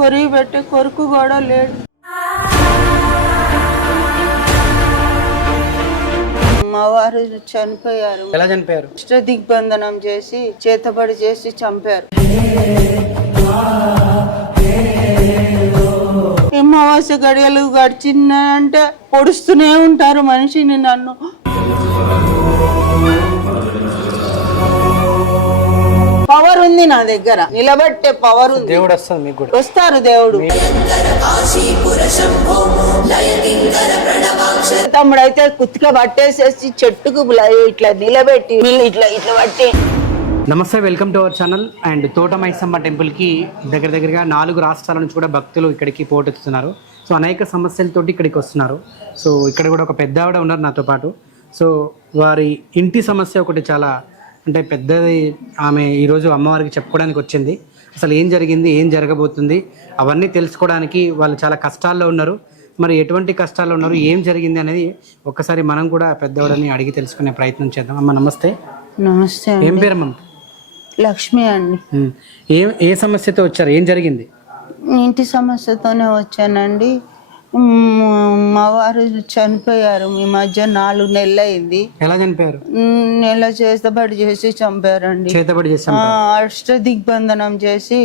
కొరిగి పెట్టే కొడుకు కూడా లేడు. మా వారు చనిపోయారు. ఎలా చనిపోయారు? ఇష్ట దిగ్బంధనం చేసి చేతబడి చేసి చంపారు. అమావాస్య గడియలు గడిచిందంటే పొడుస్తూనే ఉంటారు మనిషిని నన్ను. పవర్ ఉంది నా దగ్గర. నిలబట్టే పవర్ ఉంది. దేవుడు వస్తుంది మీకు కూడా. వస్తారు దేవుడు. తమ్ముడు అయితే కుత్తిక పట్టేసేసి చెట్టుకు ఇట్లా నిలబెట్టి ఇట్లా ఇట్లా పట్టి. నమస్తే welcome to our channel. And Thota Maisamma టెంపుల్కి దగ్గర దగ్గరగా నాలుగు రాష్ట్రాల నుంచి కూడా భక్తులు ఇక్కడికి పోటెత్తుతున్నారు. సో అనేక సమస్యలతోటి ఇక్కడికి వస్తున్నారు. సో ఇక్కడ కూడా ఒక పెద్ద ఆవిడ ఉన్నారు నాతో పాటు. సో వారి ఇంటి సమస్య ఒకటి చాలా అంటే పెద్దది ఆమె ఈరోజు అమ్మవారికి చెప్పుకోవడానికి వచ్చింది. అసలు ఏం జరిగింది ఏం జరగబోతుంది అవన్నీ తెలుసుకోవడానికి వాళ్ళు చాలా కష్టాల్లో ఉన్నారు. మరి ఎటువంటి కష్టాల్లో ఉన్నారు ఏం జరిగింది అనేది ఒక్కసారి మనం కూడా పెద్దవాడని అడిగి తెలుసుకునే ప్రయత్నం చేద్దాం. అమ్మ నమస్తే. నమస్తే ఏం పేరు అమ్మ? లక్ష్మి అండి. ఏ ఏ సమస్యతో వచ్చారు? ఏం జరిగింది? ఇంటి సమస్యతోనే వచ్చానండి. మా వారు చనిపోయారు. ఈ మధ్య నాలుగు నెలలు అయింది ఎలా చనిపోయారు? నెల చేతబడి చేసి చంపారండి. చేతబడి చేసాం అష్ట దిగ్బంధనం చేసి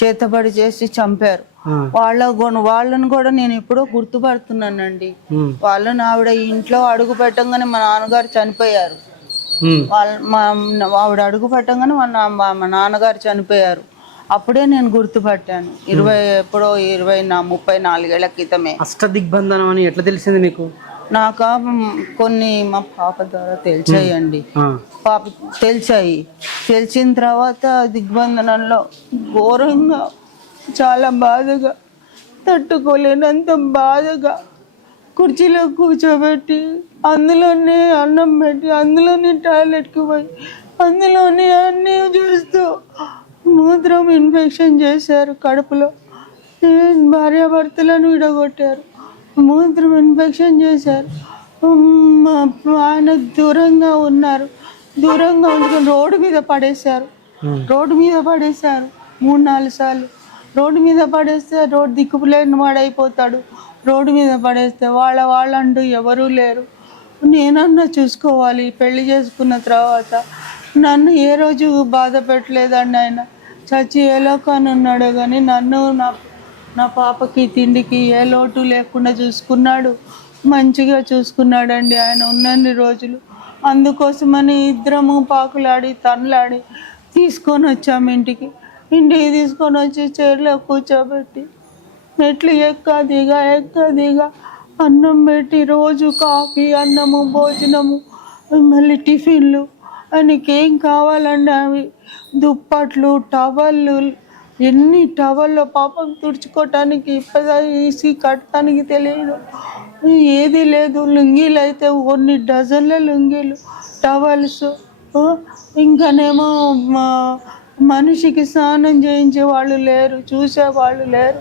చేతబడి చేసి చంపారు. వాళ్ళ వాళ్ళని కూడా నేను ఎప్పుడో గుర్తుపడుతున్నానండి. వాళ్ళని ఆవిడ ఇంట్లో అడుగు పెట్టంగానే మా నాన్నగారు చనిపోయారు. వాళ్ళ మా ఆవిడ అడుగు పెట్టంగానే మా నాన్నగారు చనిపోయారు. అప్పుడే నేను గుర్తుపట్టాను. ఇరవై ఎప్పుడో ఇరవై నా ముప్పై నాలుగేళ్ళ క్రితమే. అష్ట దిగ్బంధనం అని ఎట్లా తెలిసింది మీకు? నాకు కొన్ని మా పాప ద్వారా తెలిసాయండి పాప తెలిసాయి తెలిసిన తర్వాత దిగ్బంధనంలో ఘోరంగా చాలా బాధగా తట్టుకోలేనంత బాధగా కుర్చీలో కూర్చోబెట్టి అందులోనే అన్నం పెట్టి అందులోనే టాయిలెట్కి పోయి అందులోనే అన్నీ చూస్తూ మూత్రం ఇన్ఫెక్షన్ చేశారు కడుపులో. భార్యాభర్తలను విడగొట్టారు. మూత్రం ఇన్ఫెక్షన్ చేశారు. ఆయన దూరంగా ఉన్నారు. దూరంగా ఉంచుకొని రోడ్డు మీద పడేశారు. రోడ్డు మీద పడేశారు. మూడు నాలుగు సార్లు. రోడ్డు మీద పడేస్తే రోడ్డు దిక్కులేని వాడైపోతాడు. రోడ్డు మీద పడేస్తే వాళ్ళ వాళ్ళంటూ ఎవరూ లేరు. నేనన్నా చూసుకోవాలి. పెళ్ళి చేసుకున్న తర్వాత నన్ను ఏ రోజు బాధ పెట్టలేదండి ఆయన. చచ్చి ఏ లోకాన్ని ఉన్నాడు కానీ నన్ను నా నా పాపకి తిండికి ఏ లోటు లేకుండా చూసుకున్నాడు. మంచిగా చూసుకున్నాడండి ఆయన ఉన్నన్ని రోజులు. అందుకోసమని ఇద్దరము పాకులాడి తనలాడి తీసుకొని వచ్చాము ఇంటికి. ఇంటికి తీసుకొని వచ్చి చైర్లో కూర్చోబెట్టి మెట్లు ఎక్క దిగ ఎక్క దిగ అన్నం పెట్టి రోజు కాఫీ అన్నము భోజనము మళ్ళీ టిఫిన్లు నీకేం కావాలండి అవి? దుప్పట్లు టవళ్ళు ఎన్ని టవల్లో పాపం తుడుచుకోవటానికి ఇప్పదా కట్టడానికి తెలియదు. ఏది లేదు లుంగీలు అయితే కొన్ని డజన్ల లుంగీలు టవల్స్. ఇంకానేమో మా మనిషికి స్నానం చేయించే వాళ్ళు లేరు చూసే వాళ్ళు లేరు.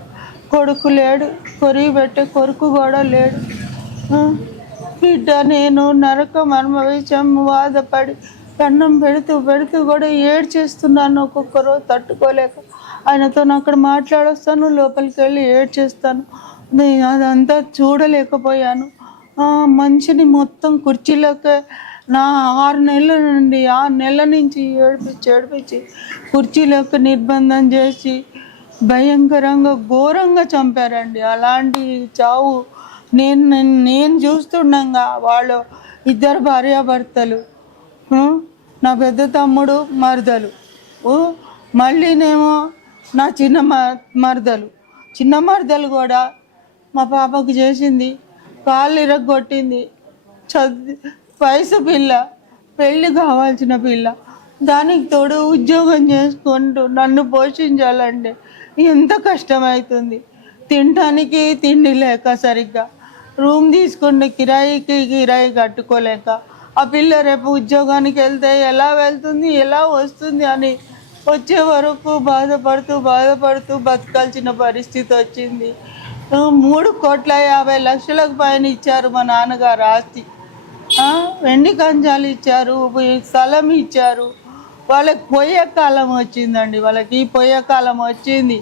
కొడుకు లేడు కొరిగి పెట్టే కొరుకు కూడా లేడు. బిడ్డ నేను నరకం అనుభవించాము బాధపడి అన్నం పెడుతూ పెడుతూ కూడా ఏడ్చేస్తున్నాను. ఒక్కొక్క రోజు తట్టుకోలేక ఆయనతో అక్కడ మాట్లాడొస్తాను లోపలికి వెళ్ళి ఏడ్చేస్తాను. నేను అదంతా చూడలేకపోయాను. మనిషిని మొత్తం కుర్చీలోకి నా ఆరు నెలల నుండి ఆరు నెలల నుంచి ఏడిపించి ఏడిపించి కుర్చీలోకి నిర్బంధం చేసి భయంకరంగా ఘోరంగా చంపారండి. అలాంటి చావు నేను నేను- చూస్తుండగా వాళ్ళు ఇద్దరు భార్యాభర్తలు నా పెద్ద తమ్ముడు మరదలు. ఊ, మళ్ళీనేమో నా చిన్న మ- మరదలు. చిన్న మరదలు కూడా మా పాపకు చేసింది కాళ్ళు ఇరగొట్టింది. చదు వయసు పిల్ల పెళ్ళి కావాల్సిన పిల్ల. దానికి తోడు ఉద్యోగం చేసుకుంటూ నన్ను పోషించాలంటే ఎంత కష్టమవుతుంది తినటానికి తిండి లేక సరిగ్గా. రూమ్ తీసుకుని కిరాయికి కిరాయి కట్టుకోలేక ఆ పిల్ల రేపు ఉద్యోగానికి వెళ్తే ఎలా వెళ్తుంది ఎలా వస్తుంది అని వచ్చే వరకు బాధపడుతూ బాధపడుతూ బతకాల్సిన పరిస్థితి వచ్చింది. మూడు కోట్ల యాభై లక్షలకు పైన ఇచ్చారు మా నాన్నగారు ఆస్తి. వెండి కంచాలు ఇచ్చారు స్థలం ఇచ్చారు. వాళ్ళకి పోయే కాలం వచ్చిందండి వాళ్ళకి పోయే కాలం వచ్చింది.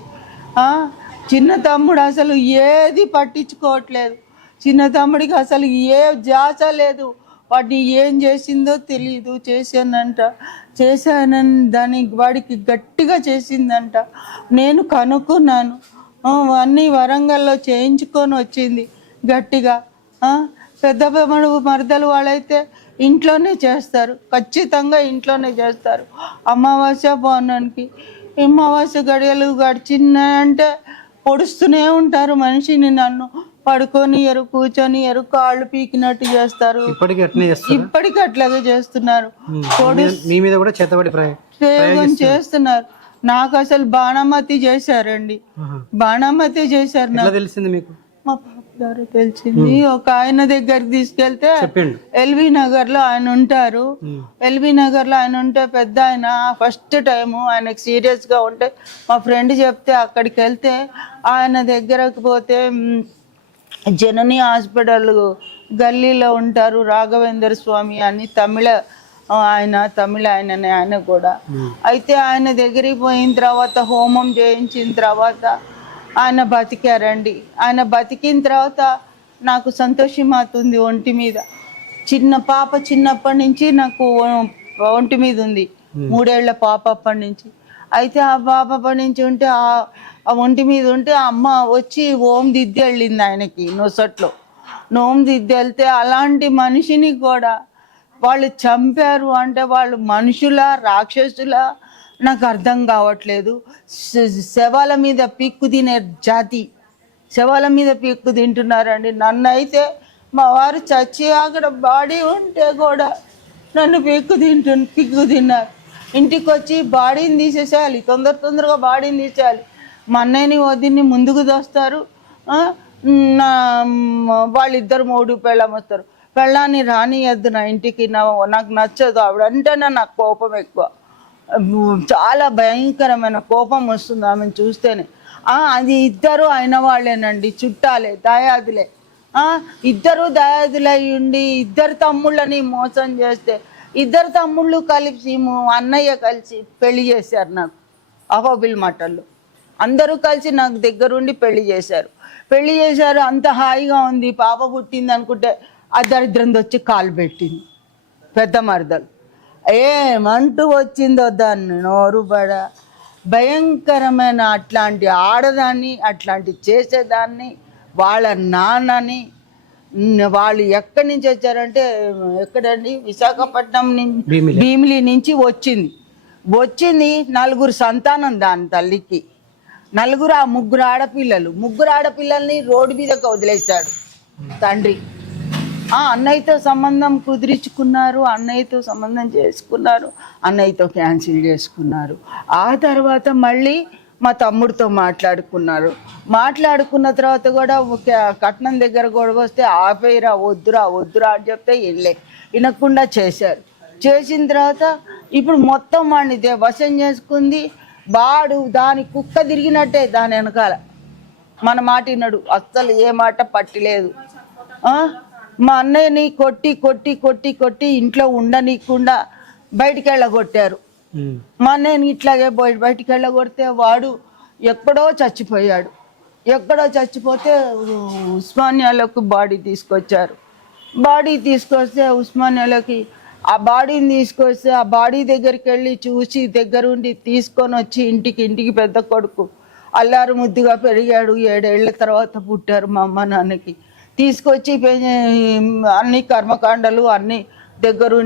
చిన్న తమ్ముడు అసలు ఏది పట్టించుకోవట్లేదు. చిన్న తమ్ముడికి అసలు ఏ జాస లేదు. వాడిని ఏం చేసిందో తెలియదు చేశానంట. చేశానని దాని వాడికి గట్టిగా చేసిందంట. నేను కనుక్కున్నాను. అన్నీ వరంగల్లో చేయించుకొని వచ్చింది గట్టిగా. పెద్ద పెమ్మడు మరదలు వాళ్ళైతే ఇంట్లోనే చేస్తారు. ఖచ్చితంగా ఇంట్లోనే చేస్తారు. అమావాస్య పౌర్ణానికి అమావాస్య గడియలు గడిచినాయంటే పొడుస్తూనే ఉంటారు మనిషిని నన్ను. పడుకోనియరు కూర్చొనియరు కాళ్ళు పీకినట్టు చేస్తారు. ఇప్పటికీ అట్లాగే చేస్తున్నారు. మీ మీద కూడా చేతబడి ప్రయ ప్రయోగం చేస్తున్నారు. నాకు అసలు బాణమతి చేశారండి. బాణమతి చేశారు నాకు. తెలిసింది మీకు? మా ద్వారా తెలిసింది. ఒక ఆయన దగ్గరికి తీసుకెళ్తే ఎల్వి నగర్లో ఆయన ఉంటారు. ఎల్బీ నగర్లో ఆయన ఉంటే పెద్ద ఆయన. ఫస్ట్ టైం ఆయనకు సీరియస్గా ఉంటే మా ఫ్రెండ్ చెప్తే అక్కడికి వెళ్తే ఆయన దగ్గరకు పోతే జనని హాస్పిటల్ గల్లీలో ఉంటారు రాఘవేంద్ర స్వామి అని తమిళ ఆయన తమిళ ఆయననే ఆయన కూడా. అయితే ఆయన దగ్గరికి పోయిన తర్వాత హోమం చేయించిన తర్వాత ఆయన బతికారండి. ఆయన బతికిన తర్వాత నాకు సంతోషమవుతుంది ఒంటి మీద. చిన్న పాప చిన్నప్పటి నుంచి నాకు ఒంటి మీద ఉంది. మూడేళ్ళ పాప అప్పటి నుంచి. అయితే ఆ పాప అప్పటి నుంచి ఉంటే ఆ ఒంటి మీద ఉంటే అమ్మ వచ్చి ఓం దిద్ది వెళ్ళింది ఆయనకి నొసట్లో. నోము దిద్ది వెళ్తే అలాంటి మనిషిని కూడా వాళ్ళు చంపారు. అంటే వాళ్ళు మనుషుల రాక్షసుల నాకు అర్థం కావట్లేదు. శవాల మీద పిక్కు తినే జాతి శవాల మీద పిక్కు తింటున్నారండి. నన్ను అయితే మా వారు చచ్చి అక్కడ బాడీ ఉంటే కూడా నన్ను పిక్కు తింటు పిక్కు తిన్నారు. ఇంటికి వచ్చి బాడీని తీసేసేయాలి తొందర తొందరగా బాడీని తీసేయాలి. మా అన్నయ్యని వదిన్ని ముందుకు దోస్తారు. నా వాళ్ళిద్దరు మూడు పెళ్ళం వస్తారు. పెళ్ళాన్ని రానియద్దు నా ఇంటికి నా నాకు నచ్చదు ఆవిడంటేనే నాకు కోపం ఎక్కువ. చాలా భయంకరమైన కోపం వస్తుంది ఆమెను చూస్తేనే. అది ఇద్దరు అయిన వాళ్ళేనండి చుట్టాలే దయాదులే. ఇద్దరు దయాదులై ఉండి ఇద్దరు తమ్ముళ్ళని మోసం చేస్తే ఇద్దరు తమ్ముళ్ళు కలిసి అన్నయ్య కలిసి పెళ్ళి చేశారు నాకు అహోబిల్ మటల్లో అందరూ కలిసి నాకు దగ్గరుండి పెళ్ళి చేశారు. పెళ్ళి చేశారు అంత హాయిగా ఉంది పాప పుట్టింది అనుకుంటే ఆ దరిద్రం వచ్చి కాలు పెట్టింది పెద్ద మరదలు. ఏమంటూ వచ్చిందో దాన్ని నోరు బడ. భయంకరమైన అట్లాంటి ఆడదాన్ని అట్లాంటి చేసేదాన్ని వాళ్ళ నాన్నని. వాళ్ళు ఎక్కడి నుంచి వచ్చారంటే ఎక్కడండి? విశాఖపట్నం నుంచి భీమిలి. భీమిలి నుంచి వచ్చింది. వచ్చింది నలుగురు సంతానం దాని తల్లికి. నలుగురు ఆ ముగ్గురు ఆడపిల్లలు. ముగ్గురు ఆడపిల్లల్ని రోడ్డు మీదకి వదిలేశాడు తండ్రి. ఆ అన్నయ్యతో సంబంధం కుదిరించుకున్నారు అన్నయ్యతో సంబంధం చేసుకున్నారు అన్నయ్యతో క్యాన్సిల్ చేసుకున్నారు. ఆ తర్వాత మళ్ళీ మా తమ్ముడితో మాట్లాడుకున్నారు. మాట్లాడుకున్న తర్వాత కూడా ఒక కట్నం దగ్గర గొడవ వస్తే ఆపేయరా వద్దురా వద్దురా అని చెప్తే వెళ్ళే వినకుండా చేశారు. చేసిన తర్వాత ఇప్పుడు మొత్తం వాడిని వశం చేసుకుంది. వాడు దాని కుక్క తిరిగినట్టే దాని వెనకాల. మన మాట విన్నాడు అస్సలు ఏ మాట పట్టిలేదు. ఆ? మా అన్నయ్యని కొట్టి కొట్టి కొట్టి కొట్టి ఇంట్లో ఉండనీయకుండా బయటికి వెళ్ళగొట్టారు. మా అన్నయ్యని ఇట్లాగే బయ బయటికి వెళ్ళగొడితే వాడు ఎక్కడో చచ్చిపోయాడు. ఎక్కడో చచ్చిపోతే ఉస్మానియాలోకి బాడీ తీసుకొచ్చారు. బాడీ తీసుకొస్తే ఉస్మానియాలోకి ఆ బాడీని తీసుకొస్తే ఆ బాడీ దగ్గరికి వెళ్ళి చూసి దగ్గరుండి తీసుకొని వచ్చి ఇంటికి ఇంటికి పెద్ద కొడుకు అల్లారు ముద్దుగా పెరిగాడు. ఏడేళ్ళ తర్వాత పుట్టారు మా అమ్మ నాన్నకి. తీసుకొచ్చి అన్ని కర్మకాండలు అన్ని దగ్గరుండి